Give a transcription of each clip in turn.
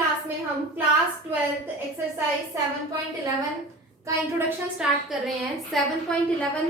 Class में हम class 12th exercise 7.11 का इंट्रोडक्शन स्टार्ट कर रहे हैं। 7.11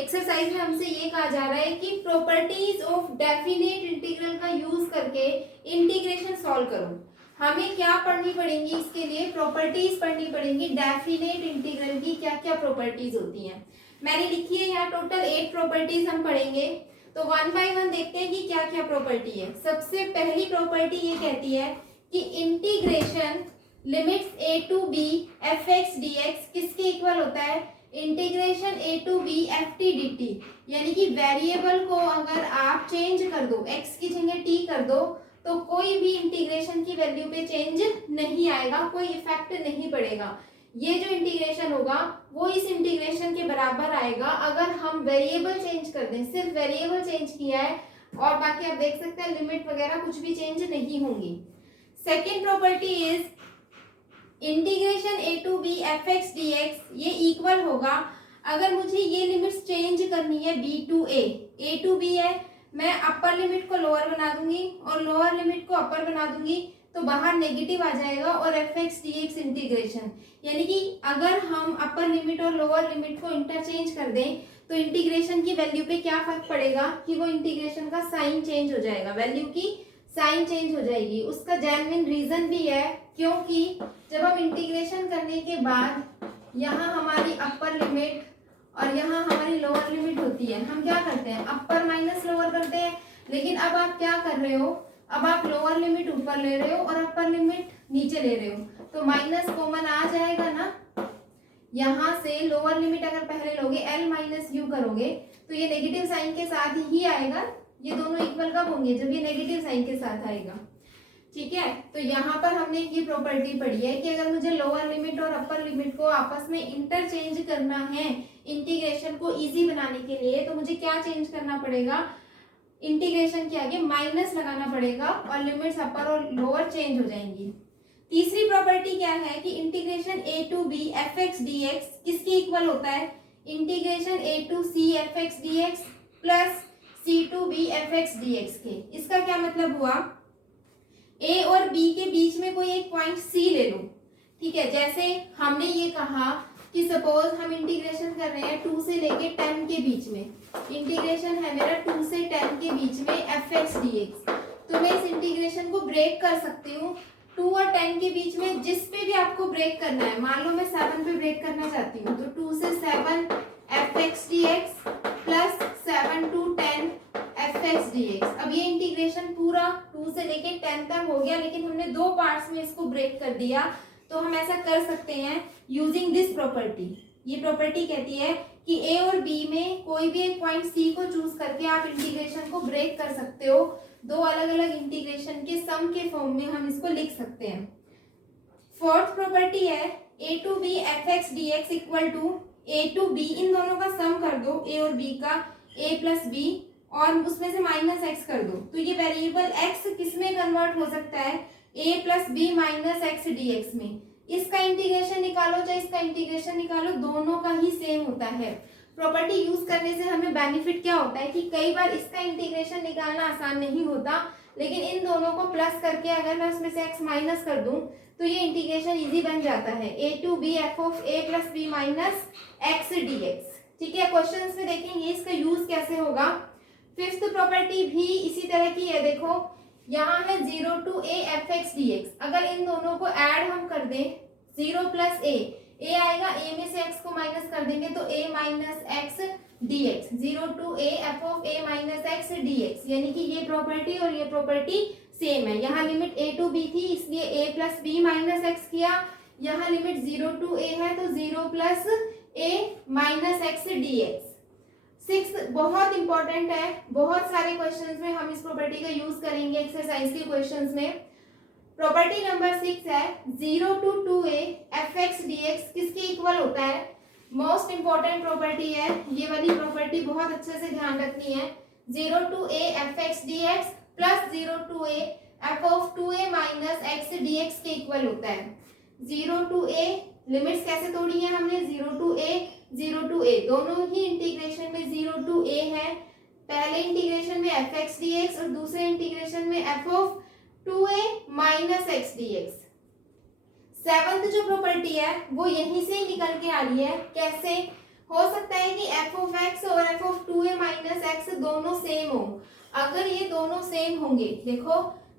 एक्सरसाइज में हमसे ये कहा जा रहा है कि प्रॉपर्टीज ऑफ डेफिनेट इंटीग्रल का यूज करके इंटीग्रेशन सॉल्व करो। हमें क्या पढ़नी पड़ेंगी इसके लिए? प्रॉपर्टीज पढ़नी पड़ेंगी डेफिनेट इंटीग्रल की। क्या क्या प्रॉपर्टीज होती हैं मैंने लिखी है यहाँ, टोटल 8 प्रॉपर्टीज हम पढ़ेंगे। तो वन बाय वन देखते हैं कि क्या क्या प्रॉपर्टी है। सबसे पहली प्रॉपर्टी ये कहती है कि integration limits a to b fx dx किसके इक्वल होता है? Integration a to b ft dt। यानी कि वेरिएबल को अगर आप चेंज कर दो, x की जगह t कर दो, तो कोई भी इंटीग्रेशन की वैल्यू पे चेंज नहीं आएगा, कोई इफेक्ट नहीं पड़ेगा। ये जो इंटीग्रेशन होगा वो इस इंटीग्रेशन के बराबर आएगा अगर हम वेरिएबल चेंज कर दें। सिर्फ वेरिएबल चेंज किया है और बाकी आप देख सकते हैं लिमिट वगैरह कुछ भी चेंज नहीं होंगी। Second property is integration a to b fx dx ये इक्वल होगा अगर मुझे ये लिमिट्स चेंज करनी है b to a to b है, मैं अपर लिमिट को लोअर बना दूंगी और लोअर लिमिट को अपर बना दूंगी तो बाहर नेगेटिव आ जाएगा और fx dx इंटीग्रेशन। यानी कि अगर हम अपर लिमिट और लोअर लिमिट को इंटरचेंज कर दें तो इंटीग्रेशन की वैल्यू पे क्या फर्क पड़ेगा कि वो इंटीग्रेशन का साइन चेंज हो जाएगा, वैल्यू की साइन चेंज हो जाएगी। उसका जेन्युइन रीजन भी है क्योंकि जब हम इंटीग्रेशन करने के बाद यहाँ हमारी अपर लिमिट और यहाँ हमारी लोअर लिमिट होती है, हम क्या करते हैं? अपर माइनस लोअर करते हैं। लेकिन अब आप क्या कर रहे हो? अब आप लोअर लिमिट ऊपर ले रहे हो और अपर लिमिट नीचे ले रहे हो, तो माइनस कॉमन आ जाएगा ना। यहाँ से लोअर लिमिट अगर पहले लोगे l माइनस यू करोगे तो ये नेगेटिव साइन के साथ ही आएगा। ये दोनों इक्वल कब होंगे? जब ये नेगेटिव साइन के साथ आएगा। ठीक है, तो यहाँ पर हमने ये प्रॉपर्टी पढ़ी है कि अगर मुझे लोअर लिमिट और अपर लिमिट को आपस में इंटरचेंज करना है इंटीग्रेशन को इजी बनाने के लिए, तो मुझे क्या चेंज करना पड़ेगा? इंटीग्रेशन के आगे माइनस लगाना पड़ेगा और लिमिट्स अपर और लोअर चेंज हो जाएंगी। तीसरी प्रॉपर्टी क्या है कि integration a to b fx dx किसके इक्वल होता है? Integration a to c fx dx plus c to b fx dx के। इसका क्या मतलब हुआ? a और b के बीच में कोई एक पॉइंट c ले लो। ठीक है, जैसे हमने ये कहा कि सपोज हम इंटीग्रेशन कर रहे हैं 2 से लेके 10 के बीच में, इंटीग्रेशन है मेरा 2 से 10 के बीच में fx dx। तो मैं इस इंटीग्रेशन को ब्रेक कर सकती हूँ 2 और 10 के बीच में, जिस पे भी आपको ब्रेक करना है। मान लो मैं 7 पे ब्रेक करना चाहती हूँ तो 2 से 7 fx dx plus 7 to 10 fx dx। अब ये इंटीग्रेशन पूरा 2 से लेके 10 तक हो गया, लेकिन हमने 2 पार्ट्स में इसको ब्रेक कर दिया। तो हम ऐसा कर सकते हैं यूजिंग दिस प्रॉपर्टी। ये प्रॉपर्टी कहती है कि a और b में कोई भी एक पॉइंट c को चूज करके आप इंटीग्रेशन को ब्रेक कर सकते हो। दो अलग अलग इंटीग्रेशन के सम के फॉर्म में हम इसको लिख सकते हैं। फोर्थ प्रॉपर्टी है a to b fx dx equal to a to b, इन दोनों का सम कर दो a और b का, a प्लस b, और उसमें से माइनस x कर दो। तो ये वेरिएबल x किस में कन्वर्ट हो सकता है? a plus B minus x dx में। इसका इंटीग्रेशन निकालो चाहे इसका इंटीग्रेशन निकालो, दोनों का ही सेम होता है। प्रॉपर्टी यूज करने से हमें बेनिफिट क्या होता है कि कई बार इसका इंटीग्रेशन निकालना आसान नहीं होता, लेकिन इन दोनों को प्लस करके अगर मैं उसमें से x माइनस कर दूं तो ये इंटीग्रेशन इजी बन जाता है। a to b f of a plus B minus x dx। ठीक है, क्वेश्चंस में देखेंगे इसका यूज कैसे होगा। फिफ्थ प्रॉपर्टी भी इसी तरह की है। देखो यहाँ है 0 टू a fx dx, अगर इन दोनों को ऐड हम कर दें 0 प्लस a आएगा, a में से x को माइनस कर देंगे तो a minus x dx। 0 to a f of a minus x dx, यानी कि ये प्रॉपर्टी और ये प्रॉपर्टी सेम है। यहाँ लिमिट a टू b थी इसलिए a plus b minus x किया, यहाँ लिमिट 0 टू a है तो 0 plus a minus x dx। 6 बहुत इंपॉर्टेंट है, बहुत सारे क्वेश्चंस में हम इस प्रॉपर्टी का यूज करेंगे एक्सरसाइज के क्वेश्चंस में। प्रॉपर्टी नंबर 6 है 0 टू 2a fx dx किसके इक्वल होता है? मोस्ट इंपॉर्टेंट प्रॉपर्टी है ये वाली प्रॉपर्टी, बहुत अच्छे से ध्यान रखनी है। 0 to a fx dx plus 0 to a f of 2a minus x dx के इक्वल होता है। 0 टू a लिमिट्स कैसे तोड़ी है हमने? 0 टू a 0 टू a, दोनों ही इंटीग्रेशन में 0 टू a है। पहले इंटीग्रेशन में fx dx और दूसरे इंटीग्रेशन में f of 2a minus x dx। Seventh जो प्रॉपर्टी है वो यहीं से ही निकल के आ रही है। कैसे हो सकता है कि एफ ऑफ एक्स और f of 2a minus x दोनों सेम हो। अगर ये दोनों सेम होंगे, देखो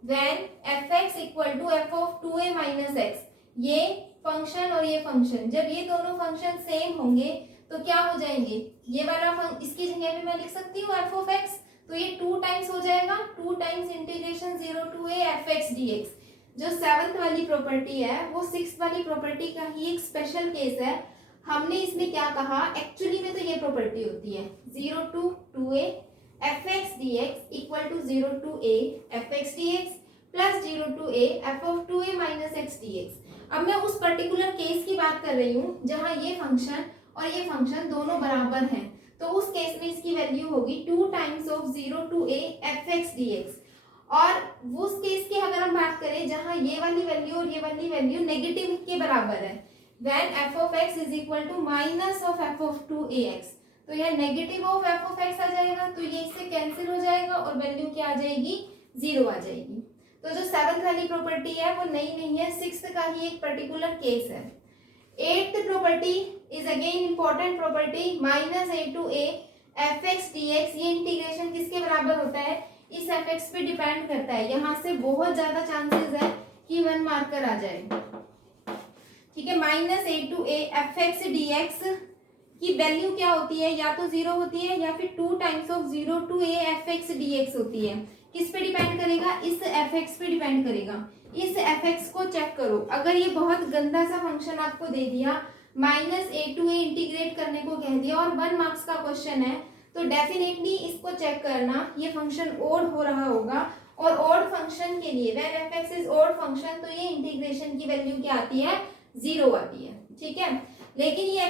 when f x equal to f of 2a minus x, ये फंक्शन और ये फंक्शन, जब ये दोनों फंक्शन सेम होंगे तो क्या हो जाएंगे, ये वाला इसकी जगह पे मैं लिख सकती हूँ एफ ऑफ एक्स, तो ये 2 टाइम्स हो जाएगा, 2 times integration 0 to a f x D x. जो सेवंथ वाली प्रॉपर्टी है वो सिक्स्थ वाली प्रॉपर्टी का ही एक स्पेशल केस है। हमने इसमें क्या कहा, एक्चुअली में तो ये प्रॉपर्टी होती है 0 to 2a f x D x equal to 0 to a f x D x plus 0 to a f of 2a minus x D x. अब मैं उस पर्टिकुलर केस की बात कर रही हूँ जहाँ ये फंक्शन और ये फंक्शन दोनों बराबर हैं, तो उस केस में इसकी वैल्यू होगी 2 times of 0 to a f x D x. और उस केस की अगर हम बात करें जहाँ ये वाली वैल्यू और ये वाली वैल्यू नेगेटिव के बराबर है, when f of x is equal to minus of f of 2ax, तो यह negative of f of x आ जाएगा, तो ये इससे कैंसिल हो जाएगा और वैल्यू क्या आ जाएगी, 0 आ जाएगी। तो जो सेवंथ वाली प्रॉपर्टी है वो नई नहीं है, सिक्स्थ का ही एक पर्टिकुलर केस है। Eighth property is again important property, minus a to a f x D x. ये इंटीग्रेशन किसके बराबर होता है, इस एफ एक्स पे डिपेंड करता है। यहाँ से बहुत ज्यादा चांसेस है कि 1 मार्कर आ जाए, ठीक है। Minus a to a f x D x की वैल्यू क्या होती है, या तो 0 होती है या फिर 2 times of 0 to a f x D x होती है। किस पे डिपेंड करेगा, इस एफ एक्स पे डिपेंड करेगा। इस एफ एक्स को चेक करो, अगर ये बहुत गंदा सा फंक्शन आपको दे दिया, minus a to a integrate करने को कह दिया और 1 मार्क्स का क्वेश्चन है, तो डेफिनेटली इसको चेक करना, ये फंक्शन ओड हो रहा होगा। और ओड फंक्शन के लिए when f x is odd function, तो ये इंटीग्रेशन की वैल्यू क्या आती है, 0 आती है, ठीक है। लेकिन ये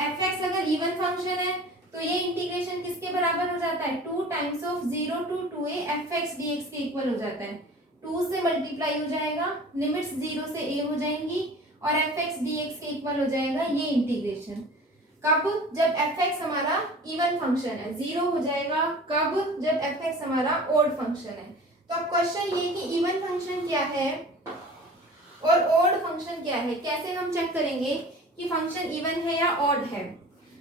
एफ एक्स अगर इवन फंक्शन है तो ये इंटीग्रेशन किसके बराबर हो जाता है, 2 times of 0 to 2a f x D x के इक्वल हो जाता है। 2 से मल्टीप्लाई हो जाएगा, लिमिट्स 0 से a हो जाएंगी और एफ एक्स डी एक्स के इक्वल हो जाएगा ये इंटीग्रेशन। कब, जब एफ एक्स हमारा इवन फंक्शन है, 0 हो जाएगा कब, जब एफ एक्स हमारा ओड फंक्शन है। तो अब क्वेश्चन ये कि इवन फंक्शन क्या है और ऑड फंक्शन क्या है, कैसे हम चेक करेंगे कि फंक्शन इवन है या ऑड है।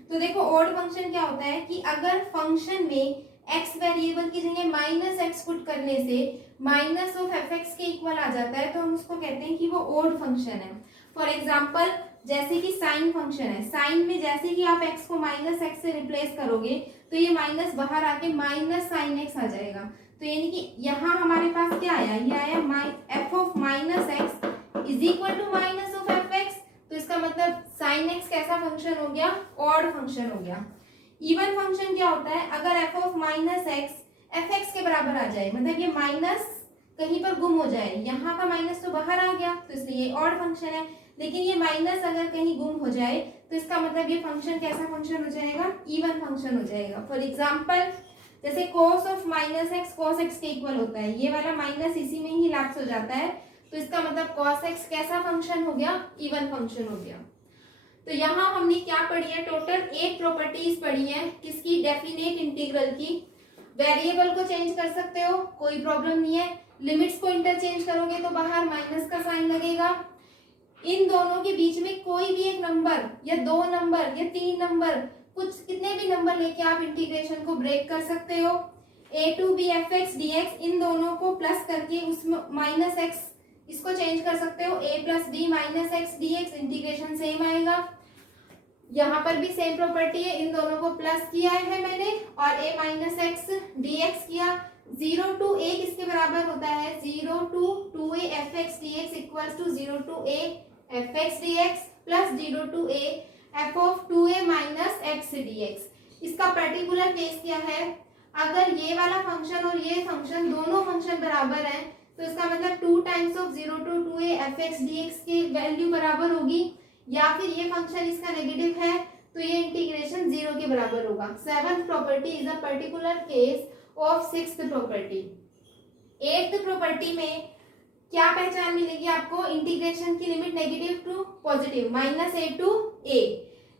तो देखो ऑड फंक्शन क्या होता है कि अगर फंक्शन में x वेरिएबल की जगह माइनस एक्स पुट करने से माइनस ऑफ एफ एक्स के इक्वल आ जाता है, तो हम उसको कहते हैं कि वो ऑड फंक्शन है। फॉर एग्जाम्पल जैसे कि साइन फंक्शन है, साइन में जैसे कि आप x को माइनस एक्स से रिप्लेस करोगे तो ये माइनस बाहर आके माइनस साइन एक्स आ जाएगा। तो यानी कि यहाँ हमारे पास क्या आया, ये आया f of minus x is equal to minus of f x. तो इसका मतलब साइन एक्स कैसा फंक्शन हो गया, ऑड फंक्शन हो गया। इवन फंक्शन क्या होता है, अगर F of minus x F x के बराबर आ जाए, मतलब ये माइनस कहीं पर गुम हो जाए, यहाँ का माइनस तो बाहर आ गया तो इसलिए ये ऑड फंक्शन है। लेकिन ये माइनस अगर कहीं गुम हो जाए तो इसका मतलब ये फंक्शन कैसा फंक्शन हो जाएगा, इवन फंक्शन हो जाएगा। फॉर एग्जाम्पल जैसे cos of minus x cos x के इक्वल होता है, ये वाला माइनस इसी में ही लैप्स हो जाता है, तो इसका मतलब cos एक्स कैसा फंक्शन हो गया, इवन फंक्शन हो गया। तो यहाँ हमने क्या पढ़ी है, टोटल 8 प्रॉपर्टीज पढ़ी है, किसकी, डेफिनेट इंटीग्रल की। वेरिएबल को चेंज कर सकते हो, कोई प्रॉब्लम नहीं है। लिमिट्स को इंटरचेंज करोगे तो बाहर माइनस का साइन लगेगा। इन दोनों के बीच में कोई भी एक नंबर या 2 नंबर या 3 नंबर, कुछ कितने भी नंबर लेके आप इंटीग्रेशन को ब्रेक कर सकते हो। a to b F x D X, इन दोनों को प्लस करके उसमें माइनस एक्स, इसको चेंज कर सकते हो, a plus B minus x D x, integration same आएगा। यहाँ पर भी सेम प्रॉपर्टी है, इन दोनों को प्लस किया है मैंने और a minus x D x किया। 0 टू a किसके बराबर होता है, 0 to 2a f x D x equals to 0 to a f x D x plus 0 to a f of 2a minus x D x. इसका particular case क्या है, अगर ये वाला फंक्शन और ये फंक्शन दोनों फंक्शन बराबर हैं, तो इसका मतलब 2 times of 0 to 2a f x D x की वैल्यू बराबर होगी, या फिर ये फंक्शन इसका नेगेटिव है तो ये इंटीग्रेशन 0 के बराबर होगा। 7th property is a particular case of 6th property. 8th property में क्या पहचान मिलेगी आपको, इंटीग्रेशन की limit negative to positive, minus a to a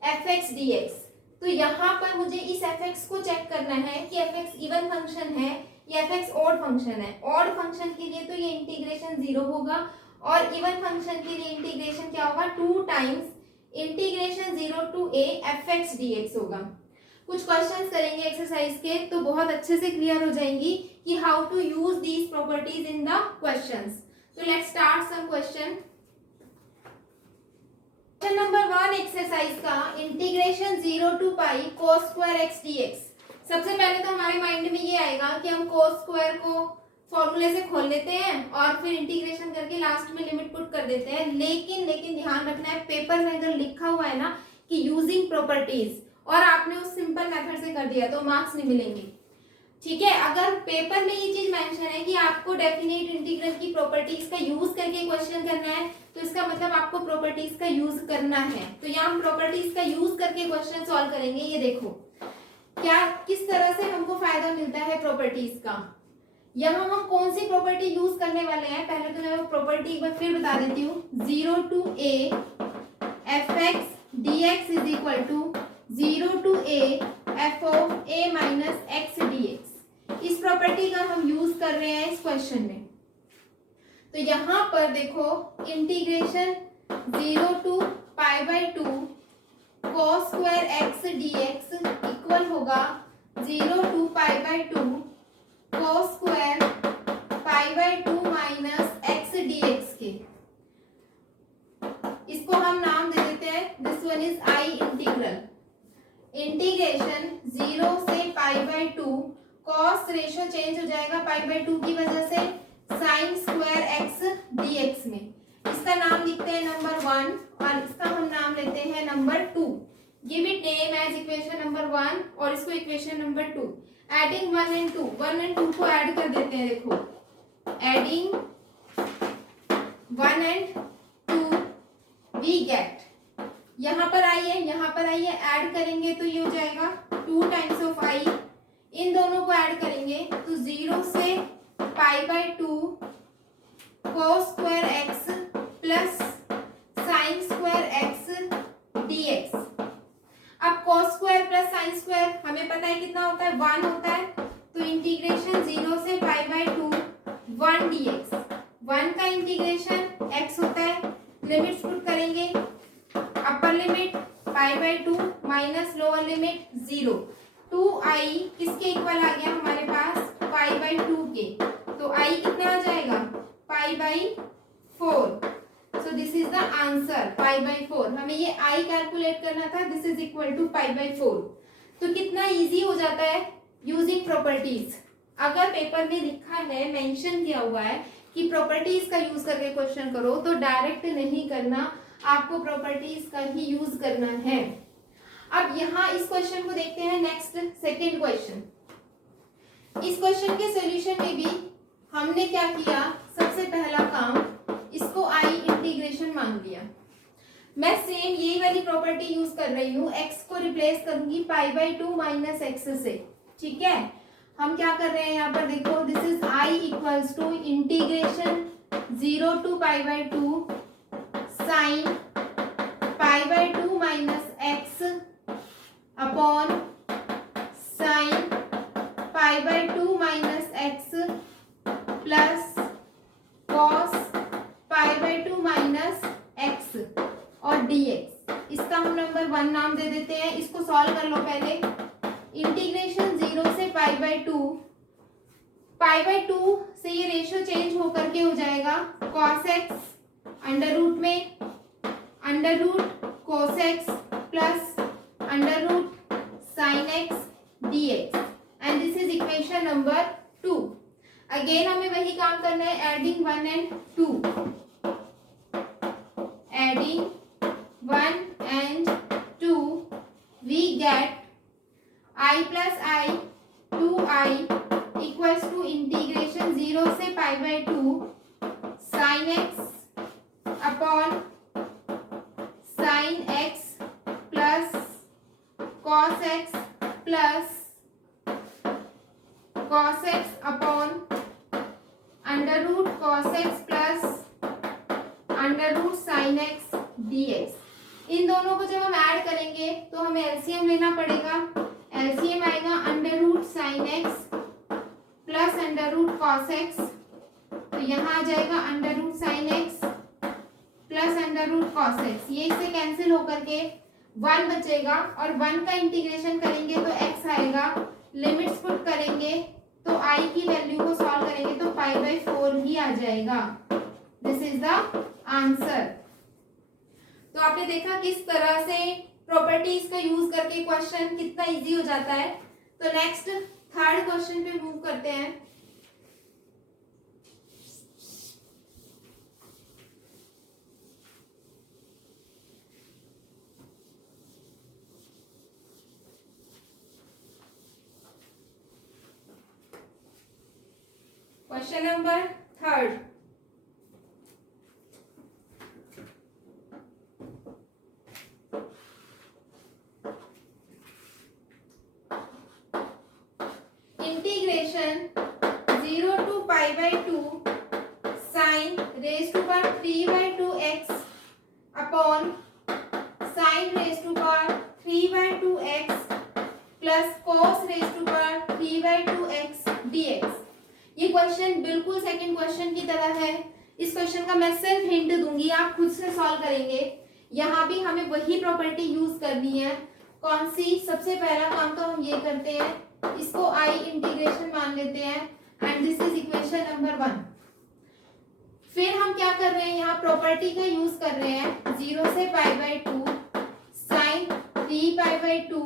f x D x. तो यहाँ पर मुझे इस एफ एक्स को चेक करना है कि एफ एक्स इवन फंक्शन है या एफ एक्स ऑड फंक्शन है। ऑड फंक्शन के लिए तो ये इंटीग्रेशन 0 होगा और इवन फंक्शन के लिए इंटीग्रेशन क्या होगा, 2 times integration 0 to a fx dx होगा। कुछ क्वेश्चंस करेंगे एक्सरसाइज के तो बहुत अच्छे से क्लियर हो जाएंगी कि how to use these properties in the questions. तो let's start some question. Question number 1 exercise का integration 0 to pi cos square x dx। सबसे पहले तो हमारे माइंड में ये आएगा कि हम cos स्क्वायर को फॉर्मूले से खोल लेते हैं और फिर इंटीग्रेशन करके लास्ट में लिमिट पुट कर देते हैं, लेकिन ध्यान रखना है पेपर में अगर लिखा हुआ है ना कि यूजिंग प्रॉपर्टीज और आपने उस सिंपल मेथड से कर दिया तो मार्क्स नहीं मिलेंगे। ठीक है, अगर पेपर में ये चीज मेंशन है कि आपको डेफिनेट इंटीग्रल की प्रॉपर्टीज का यूज करके क्वेश्चन करना है तो इसका मतलब आपको प्रॉपर्टीज का यूज करना है। तो यहाँ हम प्रॉपर्टीज का यूज करके क्वेश्चन सॉल्व करेंगे। ये देखो क्या किस तरह से हमको फायदा मिलता है प्रॉपर्टीज का। यहाँ हम कौन सी प्रॉपर्टी यूज करने वाले हैं, पहले तो मैं वो प्रॉपर्टी एक बार फिर बता देती हूँ। 0 to a fx dx is equal to 0 to a f of a minus x dx। इस प्रॉपर्टी का हम यूज कर रहे हैं इस क्वेश्चन में। तो यहाँ पर देखो integration 0 to pi by 2 cos square x dx equal होगा 0 to pi by 2 cos square pi by 2 minus x dx के। इसको हम नाम दे देते हैं, this one is I integral. Integration 0 से pi by 2 cos ratio change हो जाएगा पाई बाई 2 की वजह से sin स्क्वायर x dx में। इसका नाम लिखते हैं नंबर 1 और इसका हम नाम लेते हैं नंबर 2। Give it name as equation number 1 और इसको equation number 2। Adding 1 and 2, 1 and 2 को ऐड कर देते हैं। देखो एडिंग 1 and 2 वी गेट, यहाँ पर आइए ऐड करेंगे तो ये हो जाएगा 2 टाइम्स ऑफ आई। इन दोनों को ऐड करेंगे तो 0 से pi by 2 cos square x plus sine square x dx। अब cos square plus sine square हमें पता है कितना होता है, 1 होता है। तो इंटीग्रेशन 0 से पाई बाई 2 1 dx, 1 का इंटीग्रेशन x होता है। लिमिट्स पुट करेंगे, upper limit pi by 2 minus lower limit 0। 2i किसके इक्वल आ गया हमारे पास, पाई बाई 2 के। तो i कितना आ जाएगा, pi by 4। So this is the answer, pi by 4। हमें ये i कैलकुलेट करना था, this is equal to pi by 4। तो कितना इजी हो जाता है यूजिंग प्रॉपर्टीज। अगर पेपर में लिखा है, मेंशन किया हुआ है कि प्रॉपर्टीज का यूज करके क्वेश्चन करो तो डायरेक्ट नहीं करना, आपको प्रॉपर्टीज का ही यूज करना है। अब यहाँ इस क्वेश्चन को देखते हैं, नेक्स्ट सेकेंड क्वेश्चन। इस क्वेश्चन के सॉल्यूशन में भी हमने क्या किया, सबसे पहला काम इसको आई इंटीग्रेशन मान लिया। मैं सेम यही वाली प्रॉपर्टी यूज कर रही हूँ, x को रिप्लेस करूंगी पाई बाई 2 माइनस एक्स से। ठीक है, हम क्या कर रहे हैं यहाँ पर देखो, this is i equals to integration 0 to pi by 2 sine pi by 2 minus x upon sine pi by 2 minus x plus cos pi by 2 minus x और dx। इसका हम नंबर 1 नाम दे देते हैं। इसको सॉल्व कर लो पहले। इंटीग्रेशन 0 से पाई बाई 2 से ये रेशियो चेंज होकर के हो जाएगा cos x अंडर रूट में under root cos x plus under root sine x dx and this is equation number 2। Again हमें वही काम करना है, adding 1 and 2। Adding 1 and 2 we get i plus i 2i equals to इंटीग्रेशन 0 से pi by 2 sine x upon sine x प्लस cos x plus cos x upon under root cos x plus under root sine x dx। इन दोनों को जब हम add करेंगे तो हमें एलसीएम लेना पड़ेगा। एलसीएम आएगा under root sine x plus under root cos x। तो यहाँ आ जाएगा under root sine x root cos x, ये इससे कैंसिल होकर के 1 बचेगा और 1 का इंटीग्रेशन करेंगे तो x आएगा, लिमिट्स पुट करेंगे तो i की वैल्यू को सॉल्व करेंगे तो π/4 ही आ जाएगा। This is the answer. तो आपने देखा किस तरह से प्रॉपर्टीज का यूज करके क्वेश्चन कितना इजी हो जाता है। तो नेक्स्ट थर्ड क्वेश्चन पे मूव करते हैं। Question number third, integration 0 to π/2 sin raised to power 3/2x upon sin raised to power 3/2x plus cos raised to power 3/2x dx। ये क्वेश्चन बिल्कुल सेकंड क्वेश्चन की तरह है। इस क्वेश्चन का मैं सिर्फ हिंट दूंगी, आप खुद से सॉल्व करेंगे। यहाँ भी हमें वही प्रॉपर्टी यूज करनी है। कौन सी? सबसे पहला काम तो हम ये करते हैं, इसको आई इंटीग्रेशन मान लेते हैं and this is equation number 1। फिर हम क्या कर रहे हैं, यहाँ प्रॉपर्टी का यूज कर रहे हैं 0 से π/2 sin 3π/2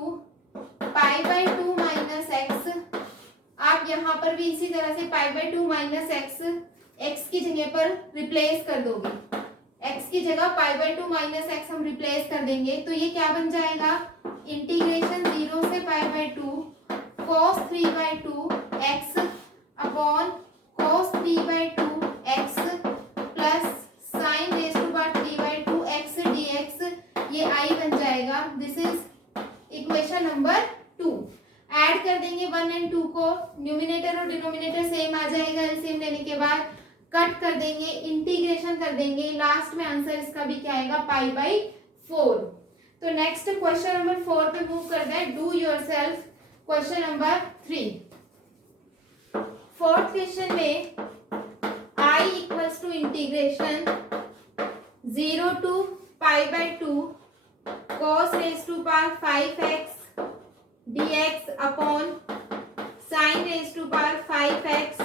π/2 माइनस एक्स। आप यहाँ पर भी इसी तरह से π/2 माइनस एक्स की जगह पर रिप्लेस कर दोगे, x की जगह π/2 माइनस एक्स हम रिप्लेस कर देंगे तो ये क्या बन जाएगा, इंटीग्रेशन 0 से π/2 cos 3/2 x upon cos 3/2 x plus sin raise to power 3/2 x dx, ये i बन जाएगा। This is equation number 2। Add कर देंगे 1 एंड 2 को, न्यूमिनेटर और डिनोमिनेटर सेम आ जाएगा एलसीएम लेने के बाद, कट कर देंगे, इंटीग्रेशन कर देंगे, लास्ट में आंसर इसका भी क्या आएगा, π/4। तो नेक्स्ट क्वेश्चन नंबर 4 पे मूव करते हैं। Do yourself question number 3। Fourth question में i equals to integration 0 to π/2 cos raise to power 5x dx upon sin raise to power 5x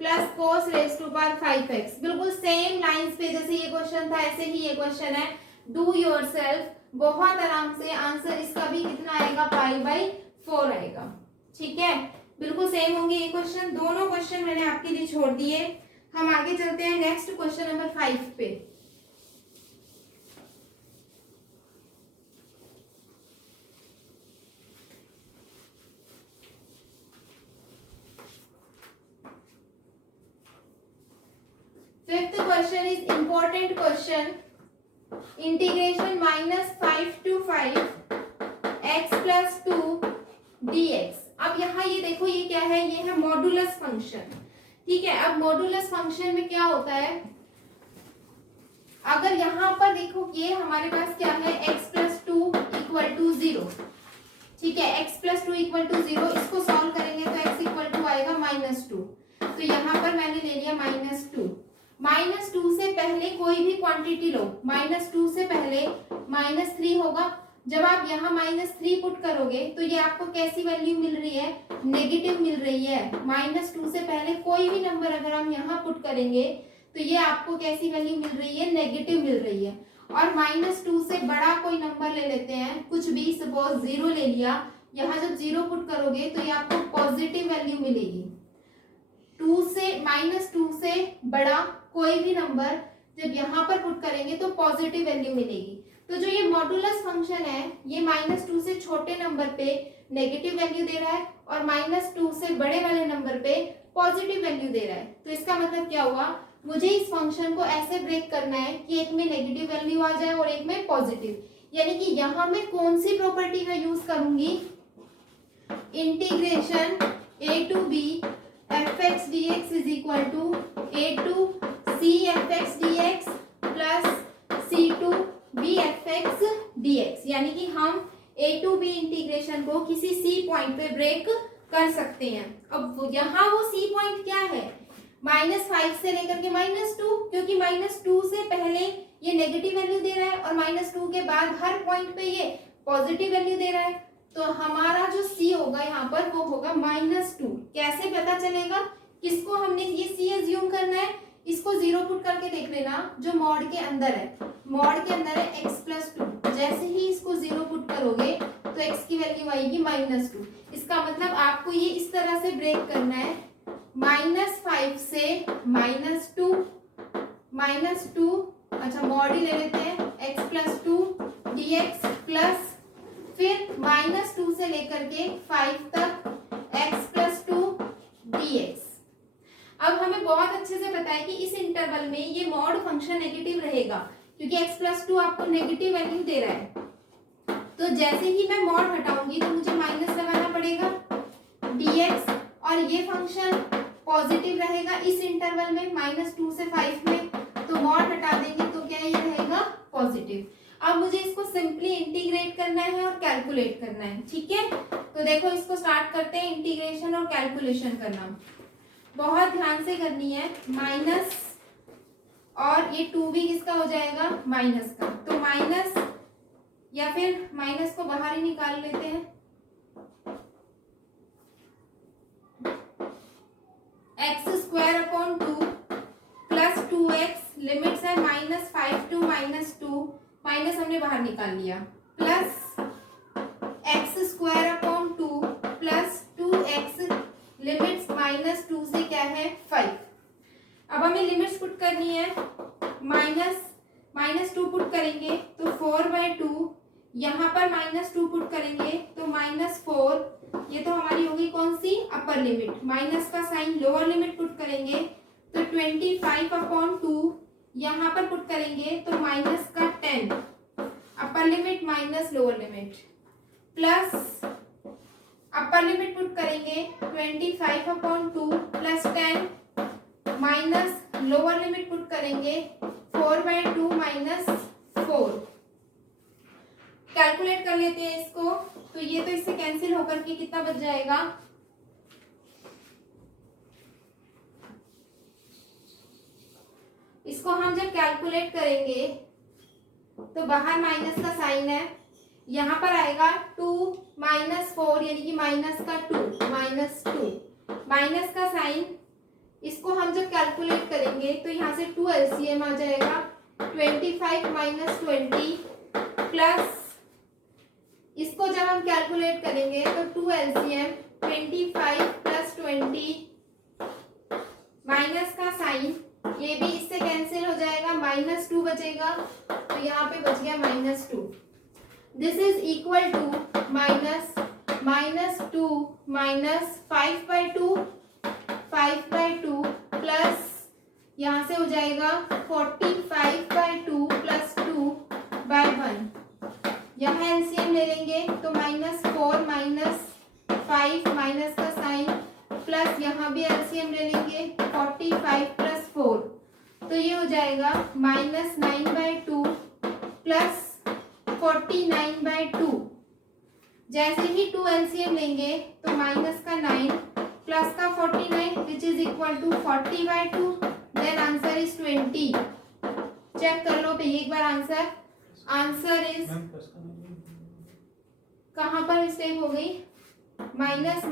plus cos raise to power 5x। बिल्कुल same lines पे जैसे ये question था ऐसे ही ये question है। Do yourself, बहुत आराम से आंसर इसका भी कितना आएगा, π/4 आएगा। ठीक है, बिल्कुल सेम होंगे ये क्वेश्चन। दोनों क्वेश्चन मैंने आपके लिए छोड़ दिए। हम आगे चलते हैं नेक्स्ट क्वेश्चन नंबर 5 पे। Fifth question is important question, integration -5 to 5 x plus 2 dx। अब यहाँ ये देखो ये क्या है, ये है मॉडुलस फंक्शन। ठीक है, अब मॉडुलस फंक्शन में क्या होता है, अगर यहाँ पर देखो ये हमारे पास क्या है, x प्लस 2 इक्वल टू 0। ठीक है, x प्लस 2 इक्वल टू 0, इसको सॉल्व करेंगे तो x इक्वल टू आएगा -2। तो यहाँ पर मैंने ले लिया -2। -2 से पहले कोई भी क्वांटिटी लो, -2 से पहले -3 होगा। जब आप यहाँ -3 पुट करोगे तो ये आपको कैसी वैल्यू मिल रही है, नेगेटिव मिल रही है। -2 से पहले कोई भी नंबर अगर हम यहाँ पुट करेंगे तो ये आपको कैसी वैल्यू मिल रही है, नेगेटिव मिल रही है। और -2 से बड़ा कोई नंबर ले लेते हैं, कुछ भी, सपोज 0 ले लिया, यहाँ जब 0 पुट करोगे तो ये आपको पॉजिटिव वैल्यू मिलेगी। -2 से बड़ा कोई भी नंबर जब यहाँ पर पुट करेंगे तो पॉजिटिव वैल्यू मिलेगी। तो जो ये मॉडुलस फंक्शन है ये -2 से छोटे नंबर पे नेगेटिव वैल्यू दे रहा है और -2 से बड़े वाले नंबर पे पॉजिटिव वैल्यू दे रहा है। तो इसका मतलब क्या हुआ, मुझे इस फंक्शन को ऐसे ब्रेक करना है कि एक में नेगेटिव वैल्यू आ जाए और एक में पॉजिटिव। यानी कि यहाँ मैं कौन सी प्रॉपर्टी का यूज करूंगी, integration a to b fx dx is equal to a to c fx dx plus c to b fx dx। यानी कि हम a to b इंटीग्रेशन को किसी c पॉइंट पे ब्रेक कर सकते हैं। अब यहाँ वो c पॉइंट क्या है, -5 से लेकर के -2, क्योंकि -2 से पहले ये नेगेटिव वैल्यू और -2 के बाद हर पॉइंट पे ये पॉजिटिव वैल्यू दे रहा है, तो हमारा जो सी होगा यहाँ पर वो होगा -2। कैसे पता चलेगा? किसको हमने ये सी एज्यूम करना है, इसको 0 पुट करके देख लेना, जो मॉड के अंदर है, मॉड के अंदर है x+2। जैसे ही इसको 0 पुट करोगे तो x की वैल्यू आएगी -2। इसका मतलब आपको ये इस तरह से ब्रेक करना है, -5 से -2, अच्छा मॉड ही ले लेते हैं, x+2 dx प्लस फिर -2 से लेकर के 5 तक x+2 dx। अब हमें बहुत अच्छे से पता है कि इस इंटरवल में ये मॉड फंक्शन नेगेटिव रहेगा, क्योंकि x+2 आपको नेगेटिव वैल्यू दे रहा है। तो जैसे ही मैं मॉड हटाऊंगी तो मुझे माइनस लगाना पड़ेगा dx, और ये फंक्शन पॉजिटिव रहेगा इस इंटरवल में -2 से 5 में, तो मॉड हटा देंगे तो क्या ये रहेगा पॉजिटिव। अब मुझे इसको सिंपली इंटीग्रेट करना है और कैलकुलेट करना है, ठीक है। तो देखो इसको स्टार्ट करते हैं इंटीग्रेशन और कैलकुलेशन करना, बहुत ध्यान से करनी है। माइनस और ये 2 भी किसका हो जाएगा, माइनस का, तो माइनस या फिर माइनस को बाहर ही निकाल लेते हैं, x² प्लस 2x, लिमिट्स है -5 to -2, माइनस हमने बाहर निकाल लिया, plus x² plus 2x, limits -2 से क्या है 5। अब हमें लिमिट्स पुट करनी है, -2 पुट करेंगे तो 4/2, यहाँ पर -2 पुट करेंगे तो -4, ये तो हमारी होगी कौन सी, अपर लिमिट, माइनस का साइन लोअर लिमिट पुट करेंगे तो 25/2, यहाँ पर पुट करेंगे तो माइनस का 10, upper limit minus lower limit, plus upper limit put करेंगे 25/2 plus 10 minus lower limit put करेंगे 4/2 -4। कैलकुलेट कर लेते हैं इसको, तो ये तो इससे कैंसिल होकर के कितना बच जाएगा, इसको हम जब कैलकुलेट करेंगे तो बाहर माइनस का साइन है, यहाँ पर आएगा 2 -4 यानी कि माइनस का 2 माइनस का साइन, इसको हम जब कैलकुलेट करेंगे तो यहाँ से 2 LCM आ जाएगा, 25 - 20 प्लस इसको जब हम कैलकुलेट करेंगे तो 2 LCM 25 प्लस 20 माइनस का साइन, ये भी इससे कैंसिल हो जाएगा, -2 बचेगा, तो यहाँ पे बच गया -2। This is equal to -2 minus 5/2 plus यहाँ से हो जाएगा 45/2 प्लस 2/1, यहाँ एलसीएम ले लेंगे तो -4 -5 माइनस का साइन, प्लस यहाँ भी एलसीएम ले लेंगे 45 प्लस 4, तो ये हो जाएगा -9/2 प्लस 49/2। जैसे ही 2 एलसीएम लेंगे तो माइनस का 9 प्लस का 49 which is equal to 40/2, then answer is 20। Check कर लो भैया एक बार आंसर इज कहाँ पर मिस्टेक हो गई, माइनस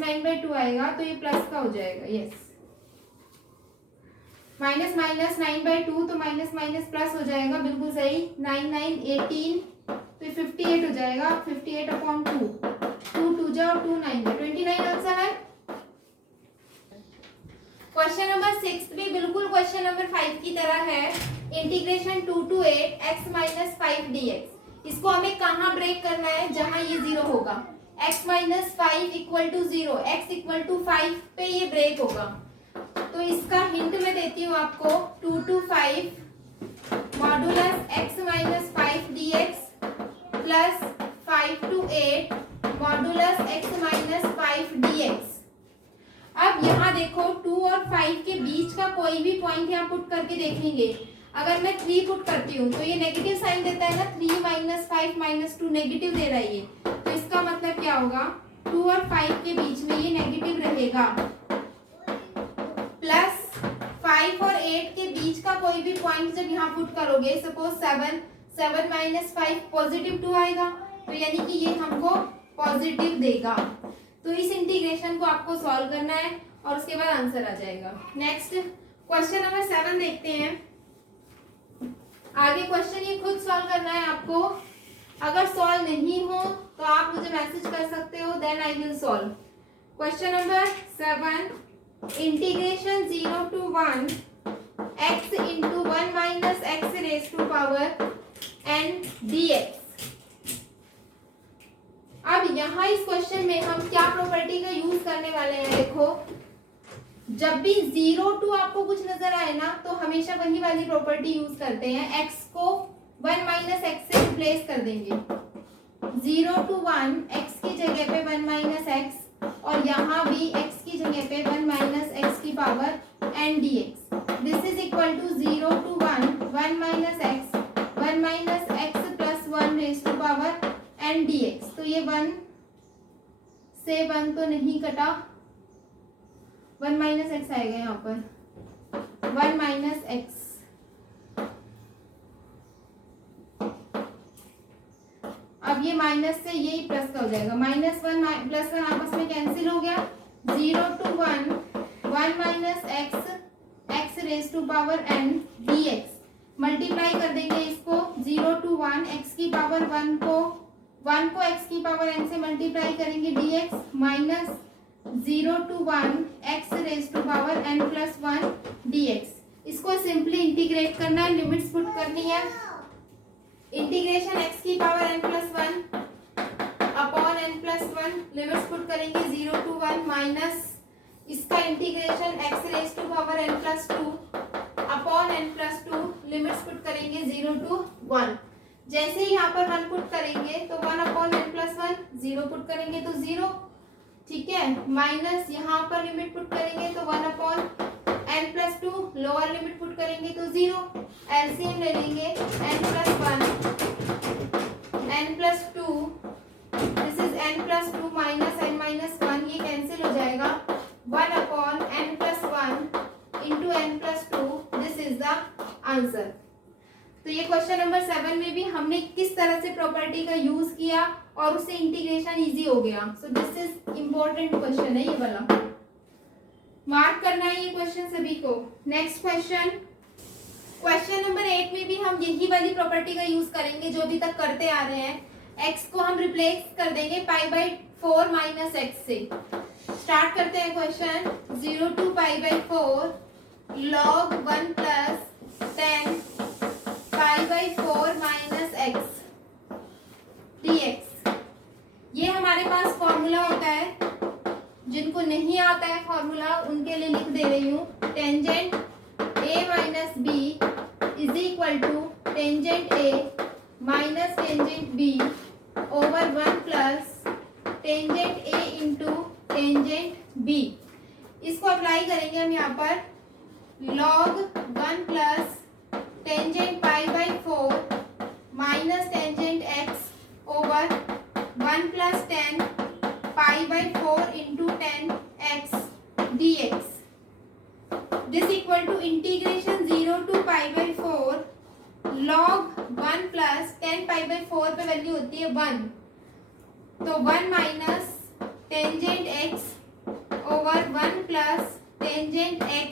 9/2 आएगा तो ये प्लस का हो जाएगा, यस -9/2 तो माइनस प्लस हो जाएगा, बिल्कुल सही, 9 9 18 तो 58 हो जाएगा, 58/2, 2 2 जा और 2 9 29 आंसर है। क्वेश्चन नंबर 6 भी बिल्कुल क्वेश्चन नंबर 5 की तरह है, इंटीग्रेशन 2 to 8 x - 5 dx। इसको हमें कहाँ ब्रेक करना है, जहां ये 0 होगा, x - 5 = 0, x = 5 पे ये ब्रेक होगा। तो इसका हिंट मैं देती हूँ आपको, 2 to 5 modulus x - 5 dx plus 5 to 8 modulus x - 5 dx। अब यहाँ देखो 2 और 5 के बीच का कोई भी पॉइंट यहाँ पुट करके देखेंगे, अगर मैं 3 पुट करती हूँ तो ये नेगेटिव साइन देता है ना, 3 - 5 - 2 नेगेटिव दे रहा है ये, तो इसका मतलब क्या होगा, 2 और 5 के बीच में ये नेगेटिव रहेगा, प्लस 5 और 8 के बीच का कोई भी पॉइंट जब यहाँ पुट करोगे, सपोज 7 माइनस 5 पॉजिटिव 2 आएगा, तो यानी कि ये हमको पॉजिटिव देगा। तो इस इंटीग्रेशन को आपको सॉल्व करना है और उसके बाद आंसर आ जाएगा। नेक्स्ट क्वेश्चन नंबर 7 देखते हैं। आगे क्वेश्चन ये खुद सॉल्व करना है आपको। अगर सॉल्व नहीं हो तो आप मुझे मैसेज कर सकते हो, then I will solve. Question number 7, integration 0 to 1 x into 1 minus x raised to power n dx। अब यहाँ इस क्वेश्चन में हम क्या प्रॉपर्टी का यूज करने वाले हैं? देखो, जब भी 0 to आपको कुछ नजर आए ना, तो हमेशा वही वाली प्रॉपर्टी यूज करते हैं। x को 1 माइनस एक्स से रिप्लेस कर देंगे। 0 to 1 x की जगह पे 1 माइनस एक्स, और यहाँ भी x की जगह पे 1 माइनस एक्स की power n dx। This is equal to 0 to 1 minus x, 1 minus x plus 1 raise to power n dx। तो ये 1 से 1 तो नहीं कटा, 1 माइनस एक्स आएगा यहाँ पर, 1 माइनस एक्स। अब ये माइनस से ये प्लस का हो जाएगा, -1 + 1 आपस में कैंसिल हो गया। 0 to 1 minus x raise to power n dx। Multiply कर देंगे इसको, 0 to 1 x की पावर 1 को x की पावर n से मल्टीप्लाई करेंगे dx, minus 0 to 1 x raise to power n + 1 dx। इसको सिंपली इंटीग्रेट करना है, लिमिट्स पुट करनी है। इंटीग्रेशन x की power n + 1 upon n + 1, limits put करेंगे 0 to 1 माइनस इसका integration x raise to power n + 2 upon n + 2, limits put करेंगे 0 to 1। जैसे ही यहाँ पर 1 पुट करेंगे तो 1 अपॉन n + 1, 0 पुट करेंगे तो 0, ठीक है। माइनस यहाँ पर लिमिट पुट करेंगे तो 1 upon n + 2, lower limit put करेंगे तो 0। एलसीएम ले लेंगे, n + 1 n + 2, this is n + 2 minus n - 1, ये कैंसिल हो जाएगा। 1 upon n + 1 into n + 2, this is the answer. तो ये क्वेश्चन नंबर 7 में भी हमने किस तरह से प्रॉपर्टी का यूज किया और उससे इंटीग्रेशन इजी हो गया। So this is important question है ये वाला, मार्क करना है ये क्वेश्चन सभी को। नेक्स्ट क्वेश्चन नंबर 8 में भी हम यही वाली प्रॉपर्टी का यूज करेंगे जो अभी तक करते आ रहे हैं। x को हम रिप्लेस कर देंगे π/4 माइनस एक्स से। स्टार्ट करते हैं question. 0 to π/4 log 1 + 10 π/4 minus x dx। ये हमारे पास फॉर्मूला होता है, जिनको नहीं आता है फॉर्मूला उनके लिए लिख दे रही हूँ। Tangent a minus b is equal to tangent a minus tangent b over 1 plus tangent a into tangent b। इसको अप्लाई करेंगे हम यहाँ पर। log 1 plus tangent π/4 minus tangent x over 1 + 10 π/4 into 10x dx। This equal to integration 0 to π/4 log 1 + 10 π/4 पे value होती है 1, तो 1 minus tangent x over 1 plus tangent x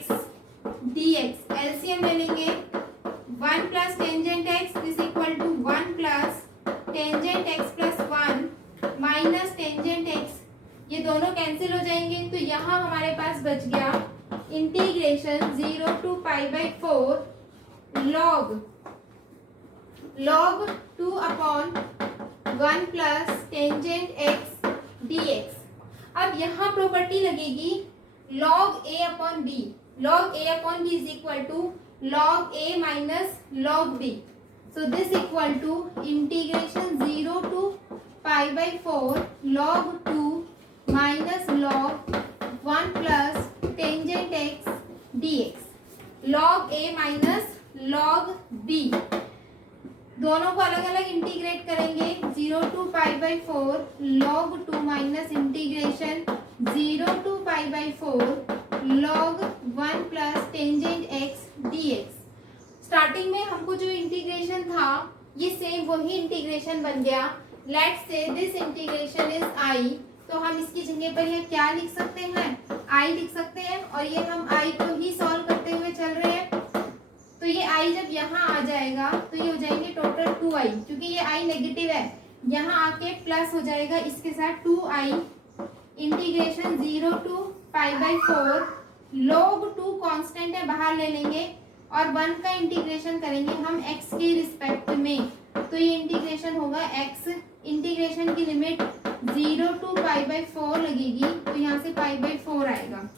dx। LCM ले लेंगे, 1 plus tangent x is equal to 1 plus tangent x plus 1 minus tangent x, ये दोनों cancel हो जाएंगे। तो यहाँ हमारे पास बच गया integration 0 to π/4 log 2 upon 1 plus tangent x dx। अब यहाँ प्रॉपर्टी लगेगी log a upon b। log a upon b is equal to log a minus log b। So this equal to integration 0 to π/4 log 2 minus log 1 plus tangent x dx। log a minus log b, दोनों को अलग अलग integrate करेंगे। 0 to π/4 log 2 minus integration 0 to π/4 log 1 plus tangent x D x. Starting में हमको जो integration था ये सेम वही इंटीग्रेशन बन गया। Let's say this integration is I, तो हम इसकी जगह पर ये क्या लिख सकते हैं, आई लिख सकते हैं, और ये हम आई को ही सॉल्व करते हुए चल रहे हैं। तो ये आई जब यहाँ आ जाएगा तो ये हो जाएंगे टोटल 2i, क्योंकि ये आई नेगेटिव है, यहाँ आके प्लस हो जाएगा इसके साथ 2i integration 0 to π/4 log 2 constant है बाहर ले लेंगे और 1 का इंटीग्रेशन करेंगे हम x के रिस्पेक्ट में, तो ये इंटीग्रेशन होगा x, इंटीग्रेशन की लिमिट 0 टू π/4 लगेगी, तो यहाँ से π/4 आएगा।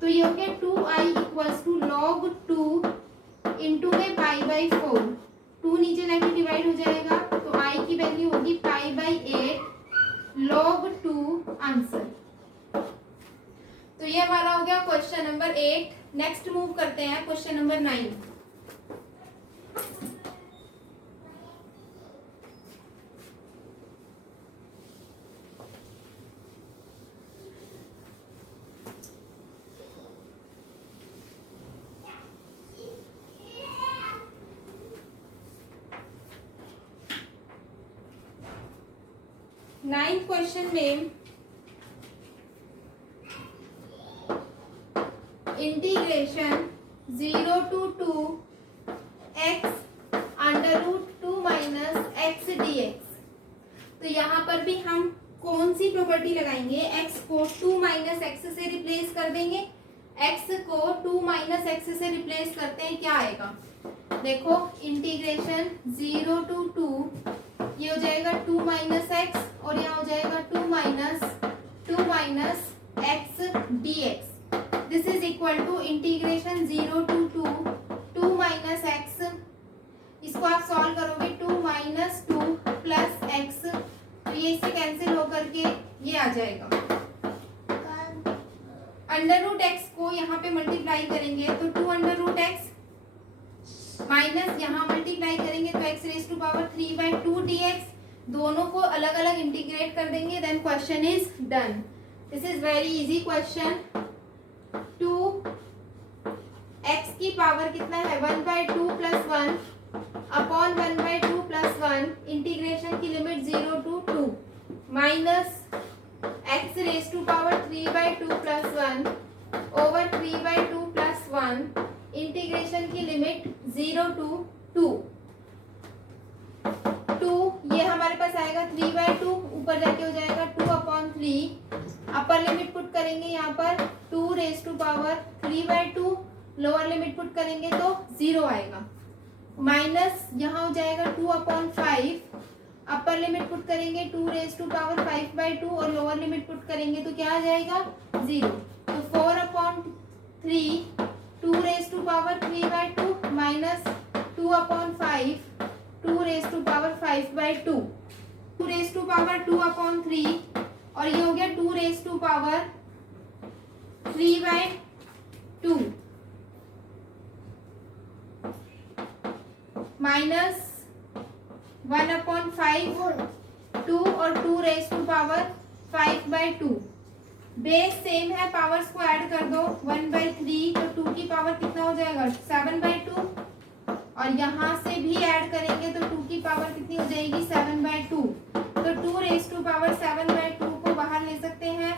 तो ये हो गया 2i equals to log 2 into में π/4, 2 नीचे लाके डिवाइड हो जाएगा, तो i की वैल्यू होगी π/8 log 2 आंसर। तो ये हमारा हो गया क्वेश्चन नंबर 8। नेक्स्ट मूव करते हैं क्वेश्चन नंबर 9। नाइन्थ क्वेश्चन में integration 0 to 2 x under root 2 minus x D x. तो यहाँ पर भी हम कौन सी प्रॉपर्टी लगाएंगे, x को 2 माइनस एक्स से रिप्लेस कर देंगे, x को 2 माइनस एक्स से रिप्लेस करते हैं, क्या आएगा, देखो इंटीग्रेशन 0 टू 2, ये हो जाएगा 2 माइनस एक्स और यहाँ हो जाएगा 2 minus x D x. This is equal to integration 0 to 2 minus x, इसको आप सॉल्व करोगे 2 माइनस 2 प्लस एक्स, तो ये इससे कैंसिल होकर के ये आ जाएगा। अंडर रूट एक्स को यहाँ पे मल्टीप्लाई करेंगे तो 2 अंडर रूट एक्स माइनस यहाँ मल्टीप्लाई करेंगे तो x raise to power 3/2 dx, दोनों को अलग अलग इंटीग्रेट कर देंगे, then question is done. This is very easy question. 2 x की पावर कितना है 1/2 प्लस 1 अपॉन 1/2 प्लस 1 इंटीग्रेशन की limit 0 to 2 minus x raise to power 3/2 plus 1 over 3/2 plus 1 integration की लिमिट 0 टू 2। ये हमारे पास आएगा 3/2, ऊपर जाके हो जाएगा 2/3, अपर लिमिट पुट करेंगे यहाँ पर 2 raise to power 3/2, lower limit put करेंगे तो 0 आएगा, माइनस यहाँ हो जाएगा 2/5, अपर लिमिट पुट करेंगे 2 रेज टू पावर 5/2 और लोअर लिमिट पुट करेंगे तो क्या आ जाएगा 0, तो 4/3 2 raise to power 3/2 minus 2/5 2 raise to power 5/2, 2 raise to power 2/3 और ये हो गया 2 रेज टू पावर 3/2 माइनस 1/5 2 और 2 raise to power 5/2। Base same है, पावर्स को ऐड कर दो 1/3, तो 2 की पावर कितना हो जाएगा 7/2 और यहाँ से भी ऐड करेंगे तो 2 की पावर कितनी हो जाएगी 7/2, तो 2 रेज टू पावर 7/2 को बाहर ले सकते हैं,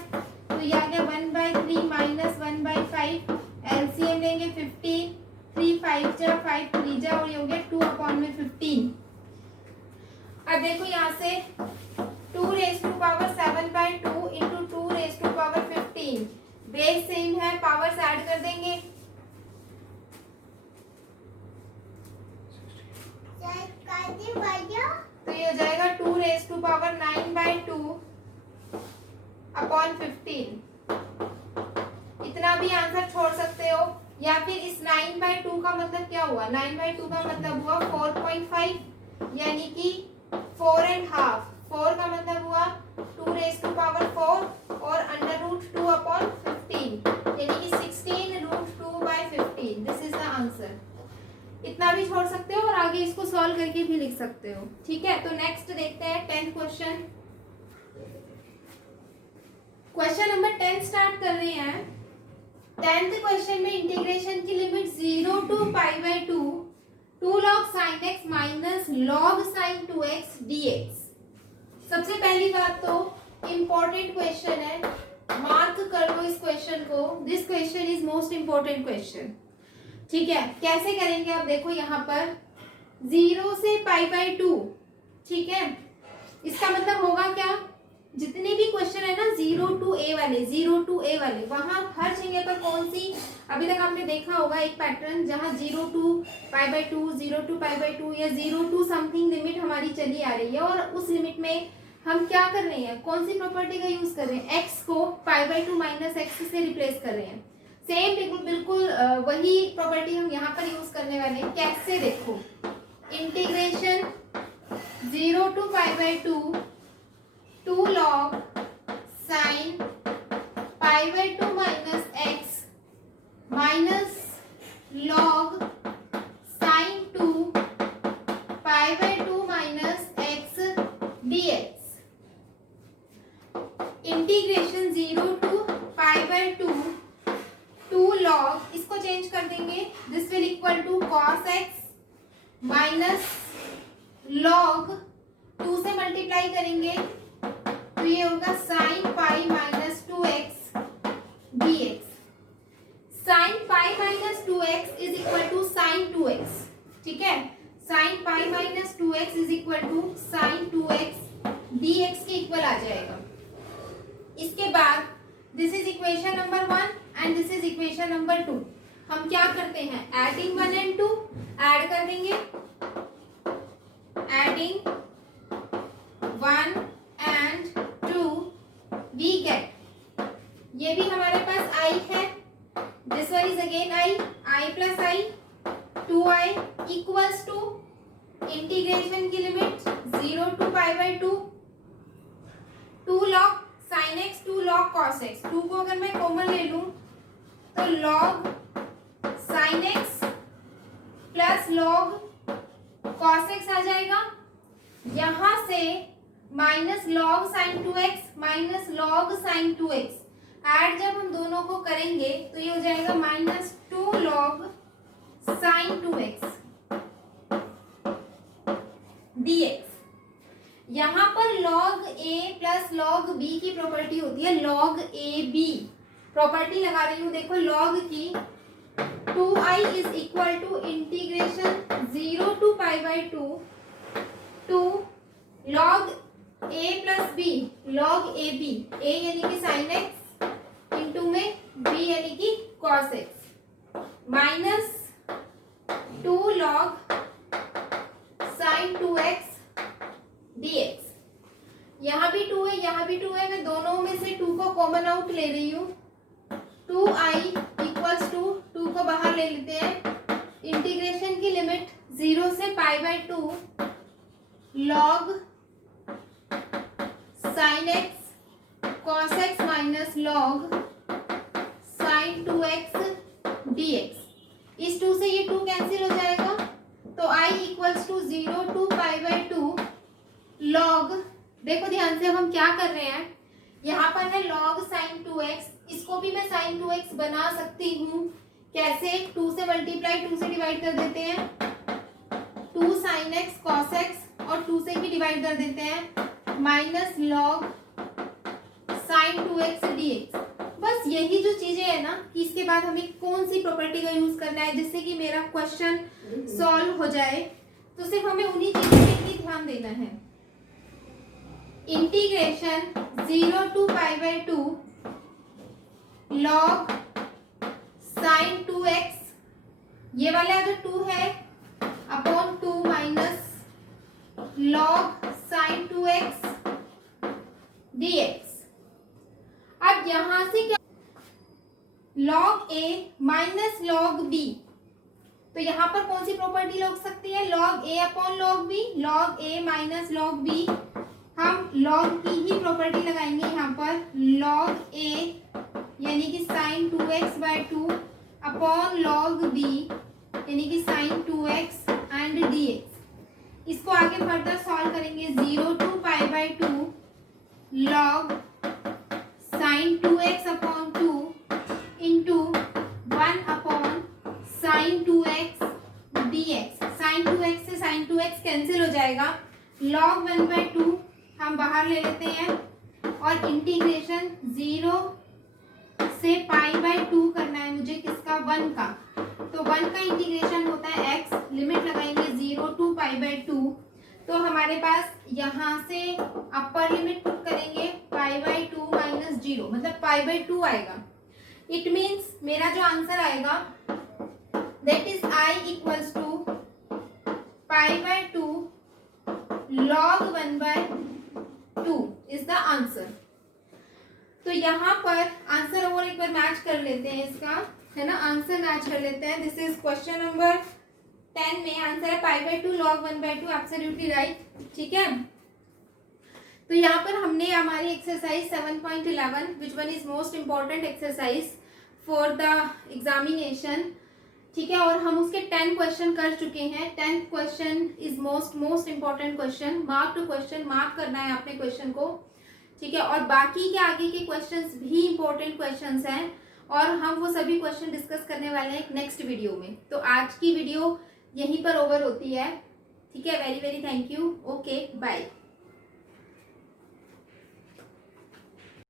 तो ये आ गया 1/3 माइनस 1/5, एलसीएम लेंगे 15, 3 5 जा 5 3 जा और ये हो गया 2/15। अब देखो यहाँ से 2 raise to power 7/2 into 2 raise to power 15, base same है, पावर्स ऐड कर देंगे, तो ये हो जाएगा 2 रेज टू पावर 9/2 अपॉन 15। इतना भी आंसर छोड़ सकते हो, या फिर इस 9/2 का मतलब क्या हुआ, 9/2 का मतलब हुआ 4.5, यानी कि 4.5, 4 का मतलब हुआ 2 रेज टू पावर 4 और अंडर रूट 2/15, यानी कि 16√2/15। This is the answer. इतना भी छोड़ सकते हो और आगे इसको सॉल्व करके भी लिख सकते हो, ठीक है। तो नेक्स्ट देखते हैं 10th question. Question number 10 start कर रहे हैं। 10th क्वेश्चन में इंटीग्रेशन की limit 0 to pi by 2 log sin x minus log sin 2x dx। सबसे पहली बात तो इम्पोर्टेंट क्वेश्चन है, मार्क कर लो इस क्वेश्चन को। This question is most important question. ठीक है, कैसे करेंगे आप देखो यहाँ पर 0 से पाई बाई 2। ठीक है, इसका मतलब होगा क्या, जितने भी क्वेश्चन है ना 0 टू ए वाले वहां हर जगह पर कौन सी, अभी तक आपने देखा होगा एक पैटर्न जहां 0 to pi by 2, 0 to pi by 2 या 0 टू समथिंग लिमिट हमारी चली आ रही है, और उस लिमिट में हम क्या कर रहे हैं, कौन सी प्रॉपर्टी का यूज कर रहे हैं, x को पाई बाई 2 माइनस एक्स से रिप्लेस कर रहे हैं। सेम बिल्कुल वही प्रॉपर्टी हम यहाँ पर यूज करने वाले हैं। कैसे देखो, integration 0 to pi by 2 log sin pi by 2 minus x minus log sin 2 pi by 2 minus x dx। Integration 0 to pi by 2 log, इसको चेंज कर देंगे, this will equal to cos x minus log 2 से multiply करेंगे तो ये होगा sin pi minus 2x dx। sin pi minus 2x is equal to sin 2x। ठीक है, sin pi minus 2x is equal to sin 2x dx के equal आ जाएगा। इसके बाद this is equation number 1 and this is equation number 2। हम क्या करते हैं, एडिंग 1 एंड 2 ऐड कर देंगे, एडिंग 1 एंड 2 वी गेट, ये भी हमारे पास i है, this one is again i plus i 2i equals to integration की limit 0 to pi by 2 log sin x 2 log cos x। 2 को अगर मैं कॉमन ले लूं तो log sin x plus log cos x आ जाएगा, यहां से minus log sin 2x minus log sin 2x add जब हम दोनों को करेंगे तो ये हो जाएगा minus 2 log sin 2x dx। यहाँ पर log a plus log b की प्रॉपर्टी होती है, log a b प्रॉपर्टी लगा रही हूँ, देखो log की 2i is equal to integration 0 to pi by 2 log a plus b log a b, a यानी कि sin x इंटू में b यानी कि cos x minus 2 log sin 2x dx। यहाँ भी 2 है, यहाँ भी 2 है, मैं दोनों में से 2 को कॉमन आउट ले रही हूँ, 2i इक्वल्स टू 2 को बाहर ले लेते हैं, इंटीग्रेशन की लिमिट 0 से pi by 2 log sin x cos x minus log sin 2x dx। इस 2 से ये 2 कैंसिल हो जाएगा तो i equals to 0 to pi by 2 log, देखो ध्यान से अब हम क्या कर रहे हैं, यहाँ पर है log sin 2x, इसको भी मैं sin 2x बना सकती हूँ। कैसे, 2 से मल्टीप्लाई 2 से डिवाइड कर देते हैं, 2 sin x cos x और 2 से भी डिवाइड कर देते हैं minus log sin 2x dx। बस यही जो चीजें है ना कि इसके बाद हमें कौन सी प्रॉपर्टी का यूज करना है जिससे कि मेरा क्वेश्चन सॉल्व हो जाए, तो सिर्फ हमें उन्हीं चीजों पे ही ध्यान देना है। Integration 0 to pi by 2 log sin 2x, ये वाला जो 2 है upon 2 minus log sin 2x dx। अब यहां से क्या, log a minus log b, तो यहाँ पर कौन सी प्रॉपर्टी लग सकती है, log a upon log b, log a minus log b, हम log की ही प्रॉपर्टी लगाएंगे यहाँ पर, log a यानी कि sin 2x by 2 upon log b यानी कि sin 2x एंड dx। इसको आगे फर्दर सॉल्व करेंगे, 0 to pi by 2 log sin 2x upon 2 into 1/sin2x dx। sin2x से sin2x कैंसिल हो जाएगा, log 1/2 हम बाहर ले लेते हैं और इंटीग्रेशन 0 से π/2 करना है मुझे, किसका, 1 का। तो 1 का इंटीग्रेशन होता है x, लिमिट लगाएंगे 0 to π/2। तो हमारे पास यहाँ से अपर लिमिट पुट करेंगे π/2 - 0, मतलब π/2 आएगा। इट मीन्स मेरा जो आंसर आएगा that is I equals to π/2 log 1/2 is the answer. तो यहाँ पर आंसर और एक बार मैच कर लेते हैं इसका, है ना, आंसर मैच कर लेते हैं। दिस इज क्वेश्चन नंबर 10 में आंसर है π/2 log 1/2, एब्सोल्युटली राइट। ठीक है, तो यहाँ पर हमने हमारी exercise 7.11 which one is most important exercise for the examination, ठीक है, और हम उसके 10 क्वेश्चन कर चुके हैं। 10th question is most important question, mark to question, mark करना है आपने क्वेश्चन को, ठीक है, और बाकी के आगे के क्वेश्चंस भी इंपॉर्टेंट क्वेश्चंस हैं और हम वो सभी क्वेश्चन डिस्कस करने वाले हैं एक नेक्स्ट वीडियो में। तो आज की वीडियो यहीं पर ओवर होती है, ठीक है, very very thank you, okay bye.